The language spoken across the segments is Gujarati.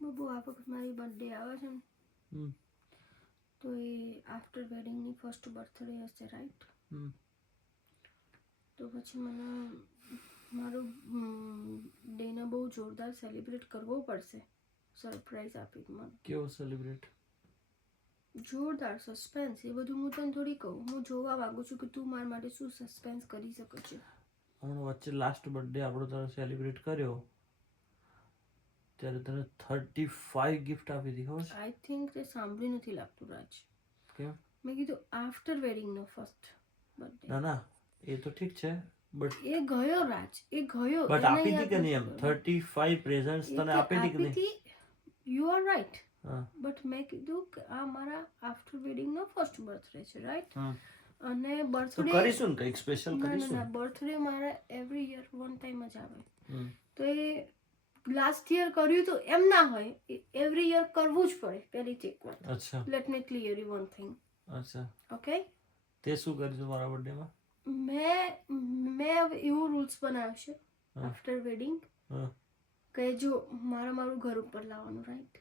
બબુ આ વખત મારી બર્થડે આવે છે ને તો એ આફ્ટર વેડિંગની ફર્સ્ટ બર્થડે હશે રાઈટ. તો પછી મને મારો ડેને બહુ જોરદાર સેલિબ્રેટ કરવો પડશે. સરપ્રાઈઝ આપી મને. કેવો સેલિબ્રેટ? જોરદાર સસ્પેન્સ. એ બધું હું તને થોડી કહું. હું જોવા માંગુ છું કે તું મારા માટે શું સસ્પેન્સ કરી શકે છે. હમણાં વચ્ચે લાસ્ટ બર્થડે આપણો તારે સેલિબ્રેટ કર્યો ત્યારે તને 35 ગિફ્ટ આપી હતી ખબર છે? આઈ થિંક તે સાંભળી નથી લાગતું રાજ. કેમ? મેં કીધું આફ્ટર વેડિંગનો ફર્સ્ટ બર્થડે. ના એ તો ઠીક છે બટ એ ગયો રાજ, એ ગયો. બટ આપી હતી કે નહીં એમ 35 પ્રેઝન્ટ્સ તને આપી હતી કે નહીં? You are right. હા બટ મેં કીધું કે આ મારા આફ્ટર વેડિંગનો ફર્સ્ટ બર્થડે છે રાઈટ. અને તો બર્થડે કરીશું ને કંઈક સ્પેશિયલ કરીશું. ના બર્થડે મારા એવરી યર વન ટાઈમ જ આવે. તો એ લાસ્ટ યર કર્યું તો એમ ના હોય, એવરી યર કરવું જ પડે પહેલીથી એક વાત. અચ્છા let me clear you one thing. અચ્છા ઓકે. તે શું કરીશું મારા બર્થડેમાં? મેં હવે એવું રૂલ્સ બનાવ્યો છે આફ્ટર વેડિંગ કે જો મારું ઘર ઉપર લાવવાનું રાઈટ.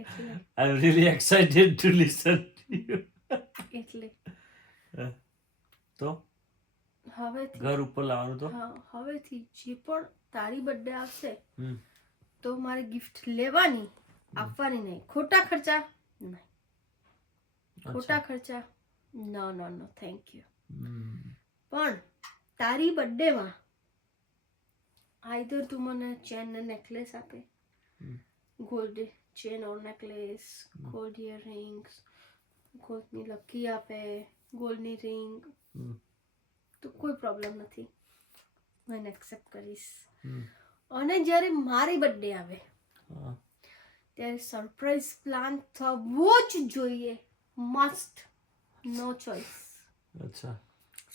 એટલે I am really excited to listen to you. એટલે તો હવેથી ઘર ઉપર લાવવાનું તો હવેથી જે પણ તારી બર્થડે આવશે તો મારે ગિફ્ટ લેવાની, આપવાની નહીં. ખોટા ખર્ચા નહીં. ખોટા ખર્ચા નો થેન્ક યુ. પણ તારી બર્થડેમાં આઈધર તું મને ચેન ને નેકલેસ આપે, ગોલ્ડ ચેન ઓર નેકલેસ, ગોલ્ડ ઇયરિંગ્સ, ગોલ્ડની લકી આપે, ગોલ્ડની રિંગ, તો કોઈ પ્રોબ્લેમ નથી. હું એને એક્સેપ્ટ કરીશ. અને જ્યારે મારી બર્થડે આવે ત્યારે સરપ્રાઈઝ પ્લાન થવો જ જોઈએ. મસ્ટ, નો ચોઇસ. અચ્છા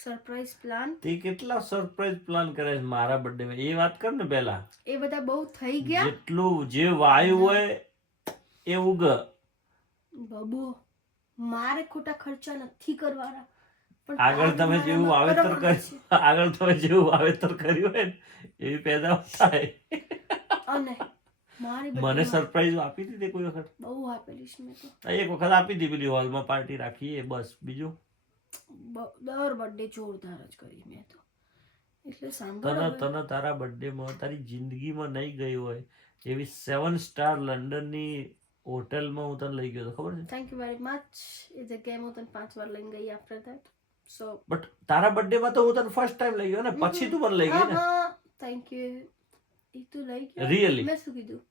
સરપ્રાઈઝ પ્લાન. તે કેટલા સરપ્રાઈઝ પ્લાન કરે છે મારા બર્થડે એ વાત કર ને પહેલા. એ બધા બહુ થઈ ગયા. જેટલું જે વાયુ હોય એ ઉગ. બબુ મારે ખોટા ખર્ચા નથી કરવાના. આગળ તમે જેવું વાવેતર કર્યું હોય ને એવી પેદા થાય. અને મારી મને સરપ્રાઈઝ આપી હતી કોઈ વખત? બહુ આપેલી છે મેં તો. એક વખત આપી હતી પેલી હોલમાં પાર્ટી રાખી એ બસ. બીજું દર બર્થડે જોરદાર જ કરી મેં તો. એટલે સાંભળ, તને તારા બર્થડેમાં તારી જિંદગીમાં નહીં ગઈ હોય એવી 7 સ્ટાર લંડનની હોટેલમાં હું તને લઈ ગયો હતો ખબર છે? Thank you very much. એ જગ્યાએ હું તને 5 વાર લઈને ગઈ આફ્ટર ધેટ. સો બટ તારા બર્થડેમાં તો હું તને ફર્સ્ટ ટાઈમ લઈ ગયો ને, પછી તું મને લઈ ગઈ ને. Thank you. એ તું લઈ ગયો? Really? મેં શું કીધું?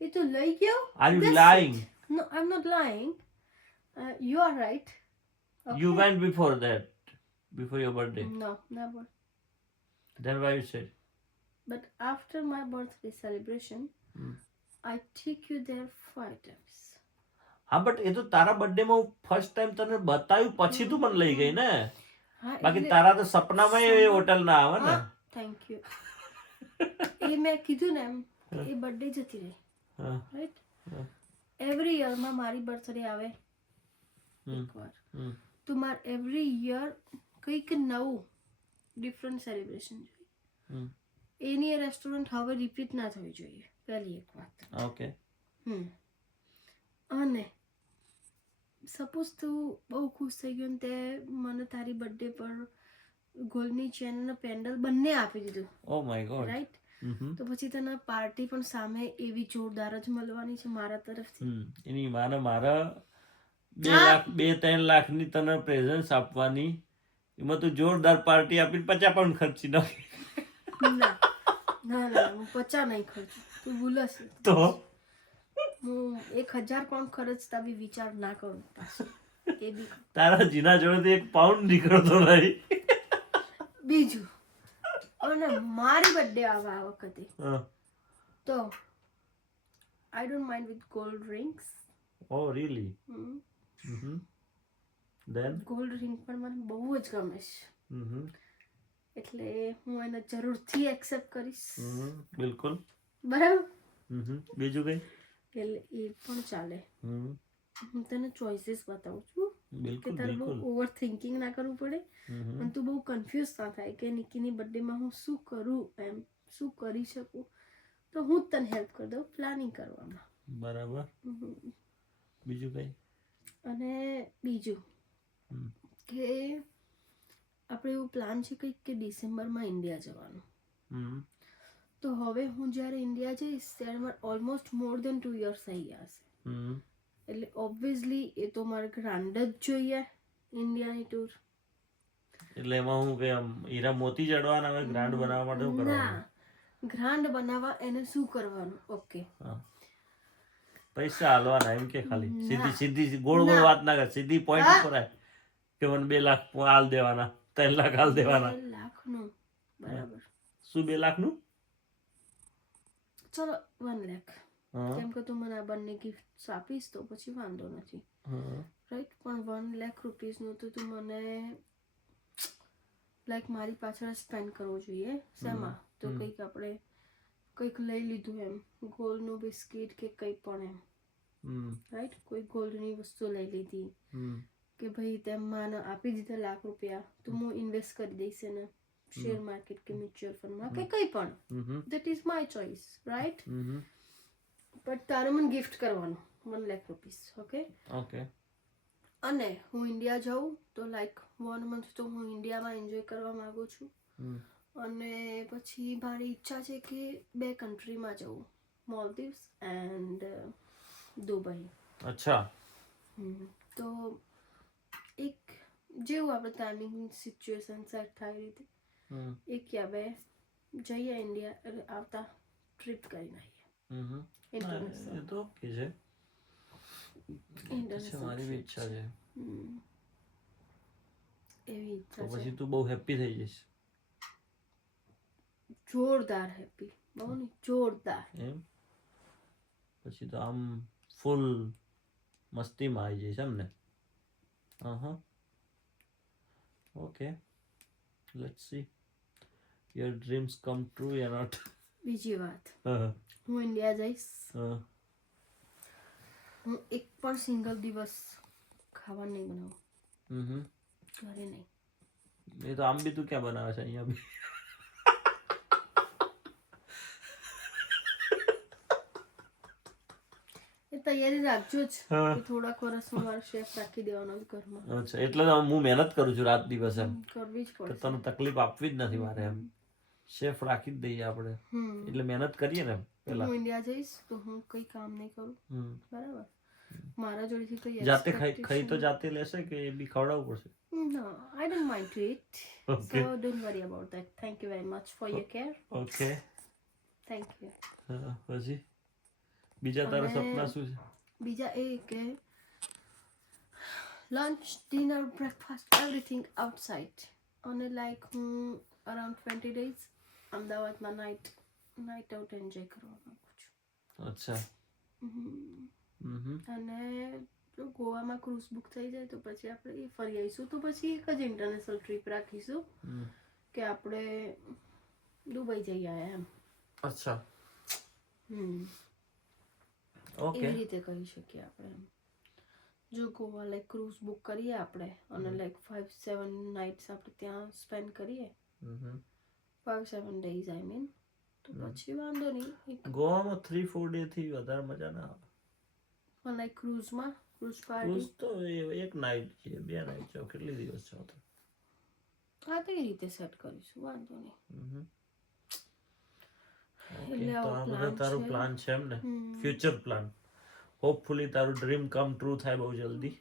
એ તું લઈ ગયો? Are you lying? No, I'm not lying. You are right. Okay. You went before that, before your birthday. No, never. Then why you said? But after my birthday celebration, I took you there 5 times. હા બટ એ તો તારા બર્થડેમાં હું ફર્સ્ટ ટાઈમ તને બતાવ્યું પછી તું મને લઈ ગઈ ને. બાકી તારા તો સપનામાં એ હોટલ ના આવે ને. Thank you. એ મેં કીધું ને એમ એ બર્થડે જતી રહી રાઈટ. એવરી યરમાં મારી બર્થડે આવે એકવાર તો મારે એવરી યર કંઈક નવું ડિફરન્ટ સેલિબ્રેશન જોઈએ. એની એ રેસ્ટોરન્ટ હવે રિપીટ ના થવી જોઈએ પહેલી એક વાત. ઓકે. અને સપોઝ તું બહુ ખુશ થઈ ગયો ને તે મને તારી બર્થડે પર ગોલ્ડની ચેન અને પેન્ડલ બંને આપી દીધું. Oh my God. રાઈટ. તો પછી તને પાર્ટી પણ સામે એવી જોરદાર જ મળવાની છે મારા તરફથી. એની મારા 2-3 લાખની તને પ્રેઝન્સ આપવાની, એમાં તું જોરદાર પાર્ટી આપીને 50 પાઉન્ડ ખર્ચી નાખી. ના હું 50 નહીં ખર્ચું, તું ભૂલસ. તો હું 1000 પાઉન્ડ ખર્ચતા બી વિચાર ના કરું. એ બી તારા જીના જોડેથી 1 પાઉન્ડ નીકળતો નહીં. બીજું અને મારી બર્થડે આવે આ વખતે તો I don't mind with gold rings. Oh really? Then gold ring પણ મને બહુ જ ગમે છે. એટલે હું એને જરૂરથી એક્સેપ્ટ કરીશ. બિલકુલ બરાબર. બીજું કઈ? એટલે એ પણ ચાલે. હું તને ચોઇસીસ બતાવું છું કે તારે બહુ ઓવર થિંકિંગ ના કરવું પડે અને તું બહુ કન્ફ્યુઝ ના થાય કે નિકીની બર્થડેમાં હું શું કરું એમ. શું કરી શકું, તો હું જ તને હેલ્પ કરી દઉં પ્લાનિંગ કરવામાં. બરાબર. બીજું કઈ? અને બીજું કે આપણે એવું પ્લાન છે કંઈક કે ડિસેમ્બરમાં ઇન્ડિયા જવાનું. તો હવે હું જ્યારે ઇન્ડિયા જઈશ ત્યારે મારે ઓલમોસ્ટ મોર દેન 2 years થઈ ગયા હશે. એટલે ઓબ્વિયસલી એ તો મારે ગ્રાન્ડ જ જોઈએ ઇન્ડિયાની ટૂર. એટલે એમાં હું કે હીરા મોતી જડવાના હોય ગ્રાન્ડ બનાવવા માટે શું કરવાનું? ના, ગ્રાન્ડ બનાવવા એને શું કરવાનું? ઓકે, પૈસા હાલવાના એમ કે ખાલી સીધી સીધી ગોળ ગોળ વાત ના કર, સીધી પોઈન્ટ ઉપર આય કે મને 2 લાખ હાલ દેવાના, 3 લાખ હાલ દેવાના. 2 લાખનું બરાબર. શું 2 લાખનું? ચલો 1 લાખ, કેમ કે તું મને આ બંને ગિફ્ટ આપીશ તો પછી વાંધો નથી, રાઈટ? પણ 1 લાખ રૂપીસનું તો તું મને લાઈક મારી પાછળ સ્પેન્ડ કરવો જોઈએ. શેમાં? તો કંઈક આપણે કંઈક લઈ લીધું એમ, ગોલ્ડનું બિસ્કિટ કે કંઈ પણ એમ, રાઈટ? કોઈ ગોલ્ડની વસ્તુ લઈ લીધી કે ભાઈ તેમ મને આપી દીધા લાખ રૂપિયા તો હું ઇન્વેસ્ટ કરી દઈશ એને શેર માર્કેટ કે મ્યુચ્યુઅલ ફંડમાં કે કંઈ પણ. That is my choice, right? But તારે મને ગિફ્ટ કરવાનું 1 લાખ રૂપીસ, ઓકે? ઓકે. અને હું ઇન્ડિયા જાઉં તો લાઈક 1 month તો હું ઇન્ડિયામાં એન્જોય કરવા માંગુ છું. અને પછી મારી ઈચ્છા છે કે 2 કન્ટ્રીમાં જવું, મોલ્દીવ્સ એન્ડ દુબઈ. અચ્છા. તો એક જેવું આપણે ટાઈમિંગ સિચ્યુએશન સેટ થાય રીતે એક યા 2 જઈએ ઇન્ડિયા, એટલે આવતા ટ્રીપ કરીને આવીએ. એ તો ઓકે છે. મારી બી ઈચ્છા છે. એવી ઈચ્છા તો છે. પછી તું બહુ હેપી થઈ જઈશ. જોરદાર હેપી, બહુ નહીં જોરદાર. એમ? પછી તો આમ ફૂલ મસ્તીમાં આવી જઈશ એમ ને? Okay, let's see your dreams come true or not. બીજી વાત, હું ઇન્ડિયા જઈશ, હું એક પણ સિંગલ દિવસ ખાવા નહીં બનાવું, ઘરે નહીં. એ તો આમ બી તું ક્યાં બનાવે છે? અહીંયા બી એ તૈયારી રાખજો જ કે થોડાક વર્ષમાં મારે શેફ રાખી દેવાનો જ ઘરમાં. અચ્છા, એટલે તો હું મહેનત કરું છું રાત દિવસ એમ. કરવી જ પડે. તને તકલીફ આપવી જ નથી મારે એમ. શેફ રાખી જ દઈએ આપણે, એટલે મહેનત કરીએ ને પેલા. હું ઇન્ડિયા જઈશ તો હું કઈ કામ નહીં કરું, બરાબર? મારા જોડેથી કઈ જાતે ખાઈ તો જાતે લેશે કે એ બી ખવડાવવું પડશે? No, I don't mind to eat. Okay. So don't worry about that. Thank you very much for your care. Okay. Thank you. પછી બીજા તારા સપના શું છે? બીજા એ કે lunch, dinner, breakfast everything outside. અને લાઈક હું અરાઉન્ડ 20 days અમદાવાદમાં નાઇટ આઉટ એન્જોય કરવા માંગુ છું. અચ્છા. અને જો ગોવામાં ક્રૂઝ બુક થઈ જાય તો પછી આપણે એ ફરી આવીશું. તો પછી એક જ ઇન્ટરનેશનલ ટ્રીપ રાખીશું કે આપણે દુબઈ જઈ આવ્યા એમ. અચ્છા. એવી રીતે કહી શકીએ આપણે એમ. જો ગોવા લાઈક ક્રૂઝ બુક કરીએ આપણે અને લાઈક 5-7 nights આપણે ત્યાં સ્પેન્ડ કરીએ, 5-7 days I mean, તો પછી વાંધો નહીં. ગોવામાં 3-4 day થી વધારે મજા ના આવે. પણ લાઈક ક્રૂઝમાં ક્રૂઝ પાર્ટી તો એક નાઈટ છે, 2 નાઈટ છે, કેટલી દિવસ છે? હા, તો એ રીતે સેટ કરીશું, વાંધો નહીં. એટલે આ બધા તારું પ્લાન છે એમ ને? Future plan. હોપફુલી તારું ડ્રીમ કમ ટ્રુ થાય બહુ જલ્દી.